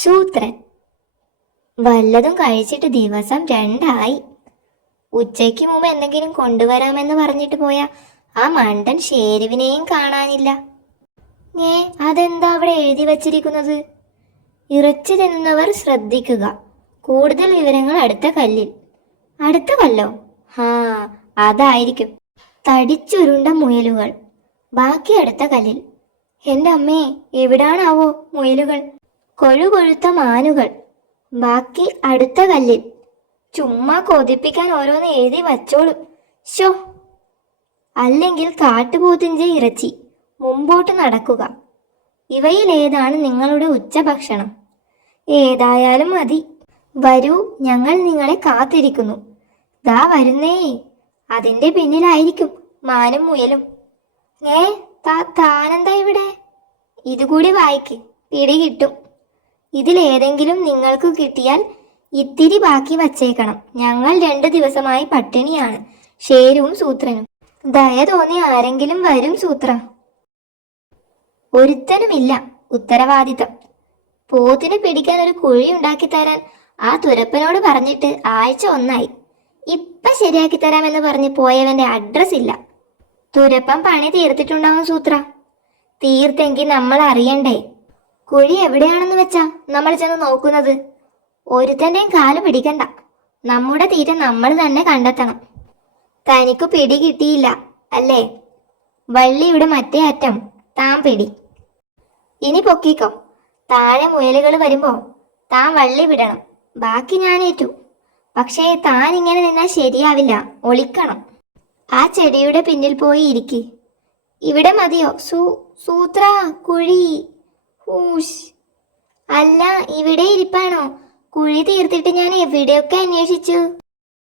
ശൂദ്രൻ. വല്ലതും കഴിച്ചിട്ട് ദിവസം 2 ഉച്ചയ്ക്ക് മുമ്പ് എന്തെങ്കിലും കൊണ്ടുവരാമെന്ന് പറഞ്ഞിട്ട് പോയ ആ മണ്ടൻ ഷേരുവിനെയും കാണാനില്ല. അതെന്താ അവിടെ എഴുതി വച്ചിരിക്കുന്നത്? ഇറച്ചി തിന്നുന്നവർ ശ്രദ്ധിക്കുക, കൂടുതൽ വിവരങ്ങൾ അടുത്ത കല്ലിൽ. അടുത്ത കല്ലോ? അതായിരിക്കും. തടിച്ചുരുണ്ട മുയലുകൾ, ബാക്കി അടുത്ത കല്ലിൽ. എൻ്റെ അമ്മേ, എവിടാണാവോ മുയലുകൾ? കൊഴുകൊഴുത്ത മാനുകൾ, ബാക്കി അടുത്ത കല്ലിൽ. ചുമ്മാ കൊതിപ്പിക്കാൻ ഓരോന്ന് എഴുതി വച്ചോളും. ഷോ. അല്ലെങ്കിൽ കാട്ടുപോത്തിന്റെ ഇറച്ചി. മുമ്പോട്ട് നടക്കുക. ഇവയിലേതാണ് നിങ്ങളുടെ ഉച്ചഭക്ഷണം? ഏതായാലും മതി. വരൂ, ഞങ്ങൾ നിങ്ങളെ കാത്തിരിക്കുന്നു. ദാ വരുന്നേ. അതിന്റെ പിന്നിലായിരിക്കും മാനും മുയലും. താനെന്താ ഇവിടെ? ഇതുകൂടി വായിക്ക്, പിടികിട്ടും. ഇതിലേതെങ്കിലും നിങ്ങൾക്ക് കിട്ടിയാൽ ഇത്തിരി ബാക്കി വച്ചേക്കണം. ഞങ്ങൾ 2 ദിവസമായി പട്ടിണിയാണ്, ഷേരുവും സൂത്രനും. ദയ തോന്നി ആരെങ്കിലും വരും സൂത്ര. ഒരുത്തനുമില്ല. ഉത്തരവാദിത്തം. പോത്തിനെ പിടിക്കാൻ ഒരു കുഴി ഉണ്ടാക്കി തരാൻ ആ തുരപ്പനോട് പറഞ്ഞിട്ട് ആഴ്ച 1 ഇപ്പൊ ശരിയാക്കി തരാമെന്ന് പറഞ്ഞ് പോയവന്റെ അഡ്രസ് ഇല്ല. തുരപ്പൻ പണി തീർത്തിട്ടുണ്ടാവും സൂത്ര. തീർത്തെങ്കിൽ നമ്മൾ അറിയണ്ടേ? കുഴി എവിടെയാണെന്ന് വെച്ചാ നമ്മൾ ചെന്ന് നോക്കുന്നത്? ഒരുത്തന്റെയും കാല് പിടിക്കണ്ട. നമ്മുടെ തീറ്റ നമ്മൾ തന്നെ കണ്ടെത്തണം. തനിക്ക് പിടി കിട്ടിയില്ല അല്ലേ? വള്ളിയുടെ മറ്റേ അറ്റം താൻ പിടി. ഇനി പൊക്കിക്കോ. താഴെ മുയലുകൾ വരുമ്പോ താൻ വള്ളി വിടണം. ബാക്കി ഞാനേറ്റു. പക്ഷേ താൻ ഇങ്ങനെ നിന്നാൽ ശരിയാവില്ല, ഒളിക്കണം. ആ ചെടിയുടെ പിന്നിൽ പോയി ഇരിക്കി. ഇവിടെ മതിയോ? സൂത്ര, കുഴി. അല്ല, ഇവിടെ ഇരിപ്പാണോ? കുഴി തീർത്തിട്ട് ഞാൻ എവിടെയൊക്കെ അന്വേഷിച്ചു.